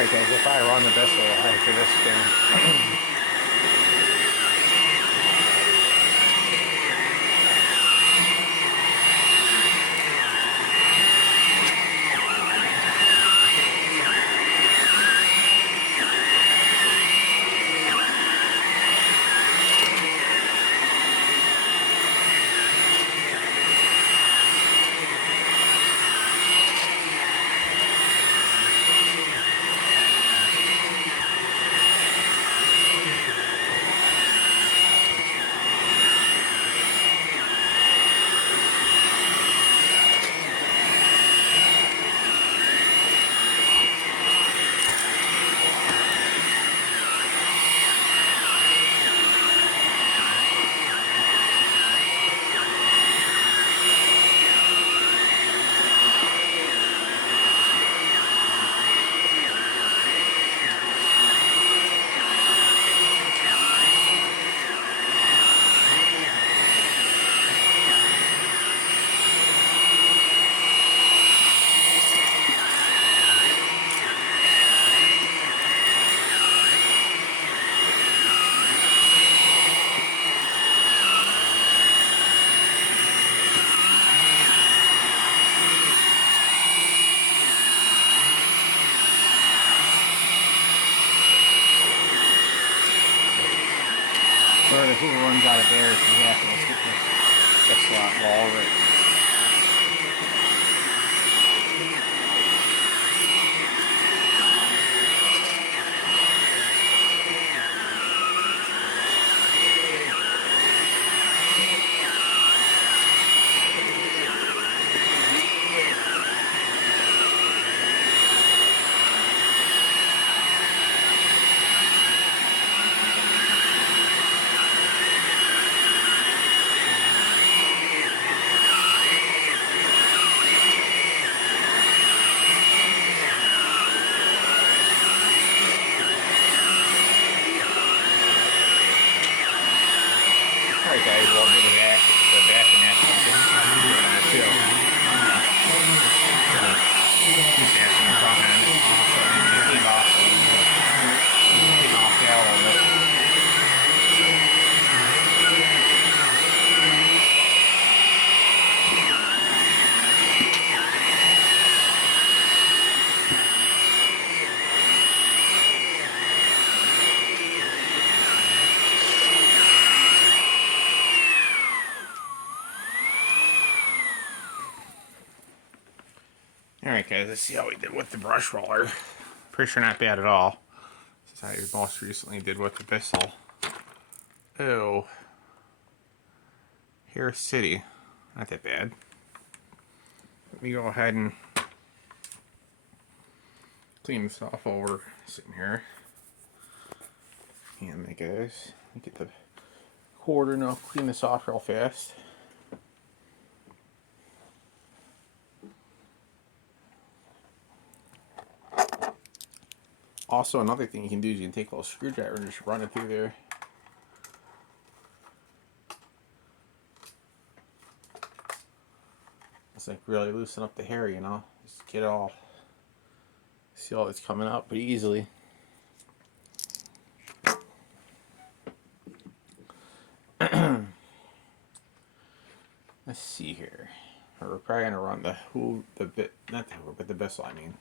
Alright guys, if I run the Bissell after this spin. Or the hoover runs out of air, so you have to get the slot ball over it. Alright guys, we'll do the back and that's too. Just asking the front end. So came off the out a little bit. Alright guys, let's see how we did with the brush roller. Pretty sure not bad at all. This is how I most recently did with the Bissell. Oh. Harris City. Not that bad. Let me go ahead and clean this off while we're sitting here. And my guys, get the quarter and I'll clean this off real fast. Also, another thing you can do is you can take a little screwdriver and just run it through there. It's like really loosen up the hair, you know. Just get all, see all that's coming out pretty easily. Let's see here. We're probably gonna run not the hoover, but the Bissell. I mean,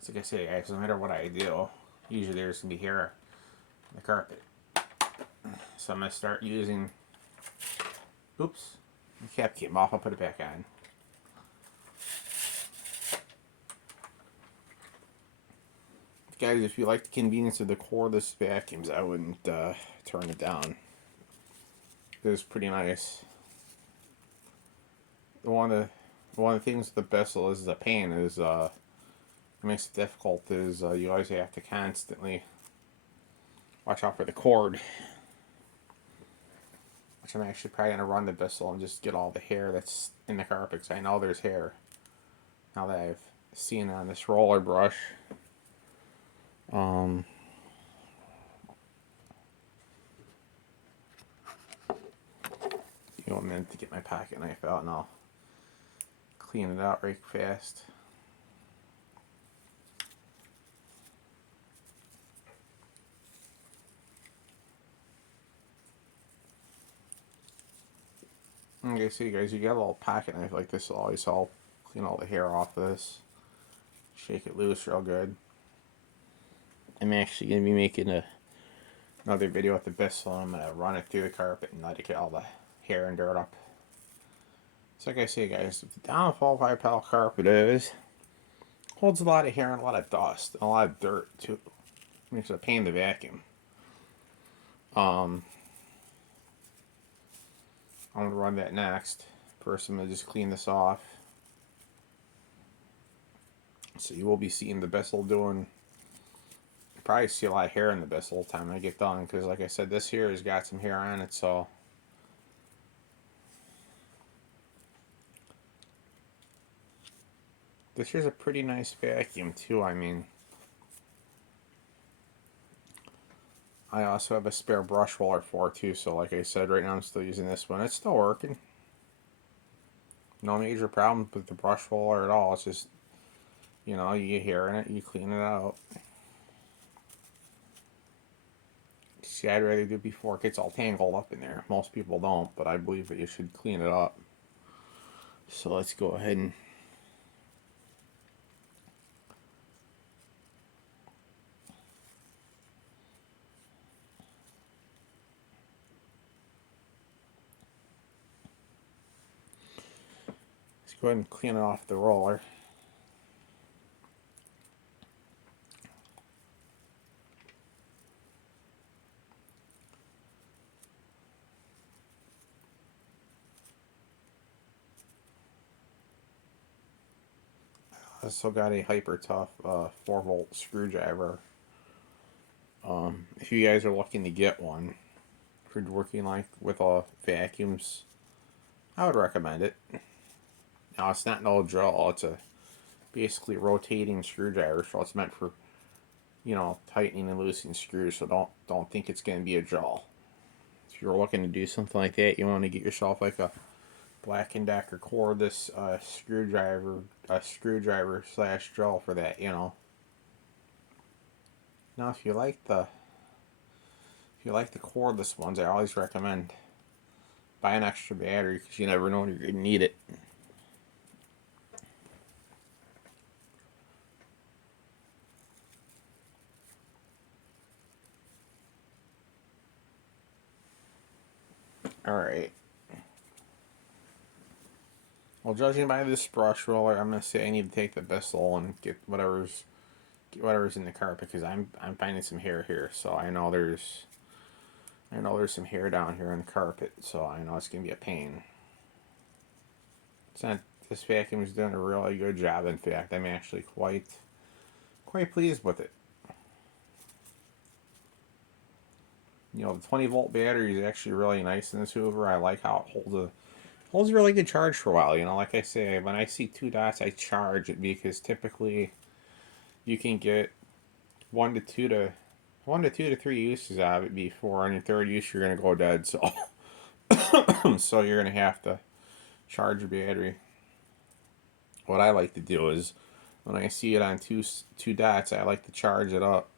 so like I say, guys, no matter what I do, usually there's gonna be hair on the carpet. So I'm gonna start using. Oops, the cap came off. I'll put it back on. Guys, if you like the convenience of the cordless vacuums, I wouldn't turn it down. It's pretty nice. One of the things with the Bissell is the pain is it makes it difficult is you always have to constantly watch out for the cord. Which I'm actually probably gonna run the Bissell and just get all the hair that's in the carpet, because I know there's hair. Now that I've seen on this roller brush. You know, a minute to get my pocket knife out and I'll clean it out right fast. Okay, see guys, you get a little pocket knife like this will always help clean all the hair off of this. Shake it loose real good. I'm actually going to be making another video with the Bissell. I'm going to run it through the carpet and let it get all the hair and dirt up. So like I say guys, the downfall of high pal carpet is holds a lot of hair and a lot of dust and a lot of dirt too. Makes it a pain to vacuum. I'm going to run that next. First I'm going to just clean this off. So you will be seeing the Bissell doing, probably see a lot of hair in the Bissell time I get done, because like I said, this here has got some hair on it, so this here's a pretty nice vacuum too. I mean, I also have a spare brush roller for it too, so like I said, right now I'm still using this one. It's still working. No major problems with the brush roller at all. It's just, you know, you get hair in it, you clean it out. See, I'd rather do it before it gets all tangled up in there. Most people don't, but I believe that you should clean it up. So let's go ahead and go ahead and clean it off the roller. I still got a hyper tough 4-volt screwdriver. If you guys are looking to get one, if you're working like with vacuums, I would recommend it. Now it's not no drill; it's a basically rotating screwdriver, so it's meant for, you know, tightening and loosening screws. So don't think it's going to be a drill. If you're looking to do something like that, you want to get yourself like a Black & Decker cordless screwdriver slash drill for that, you know. Now if you like the cordless ones, I always recommend buy an extra battery, because you never know when you're going to need it. Alright. Well, judging by this brush roller, I'm going to say I need to take the Bissell and get whatever's in the carpet, because I'm finding some hair here. So I know there's some hair down here in the carpet, so I know it's going to be a pain. This vacuum is doing a really good job. In fact, I'm actually quite pleased with it. You know, the 20-volt battery is actually really nice in this Hoover. I like how it holds a really good charge for a while. You know, like I say, when I see 2 dots, I charge it, because typically you can get 1 to 2 to 3 uses out of it before on your third use you're gonna go dead. So so you're gonna have to charge your battery. What I like to do is, when I see it on two dots, I like to charge it up.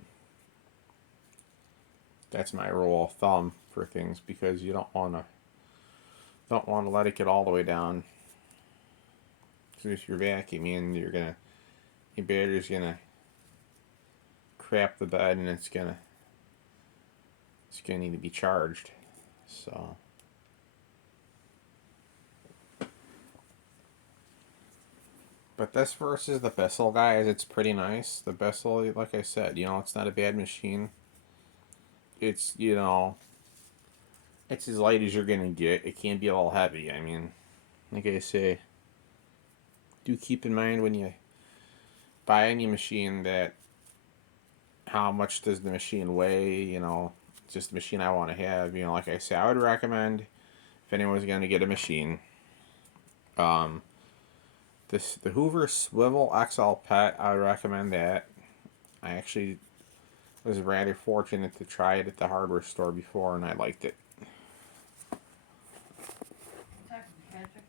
That's my rule of thumb for things, because you don't want to let it get all the way down. Because if you're vacuuming, your battery's gonna crap the bed, and it's gonna need to be charged. So but this versus the Bissell, guys, it's pretty nice. The Bissell, like I said, you know, it's not a bad machine. It's, you know, it's as light as you're gonna get. It can be a little heavy. I mean, like I say, do keep in mind when you buy any machine that how much does the machine weigh, you know. It's just the machine I want to have. You know, like I say, I would recommend, if anyone's going to get a machine, the Hoover Swivel XL Pet, I would recommend that. I actually was rather fortunate to try it at the hardware store before, and I liked it.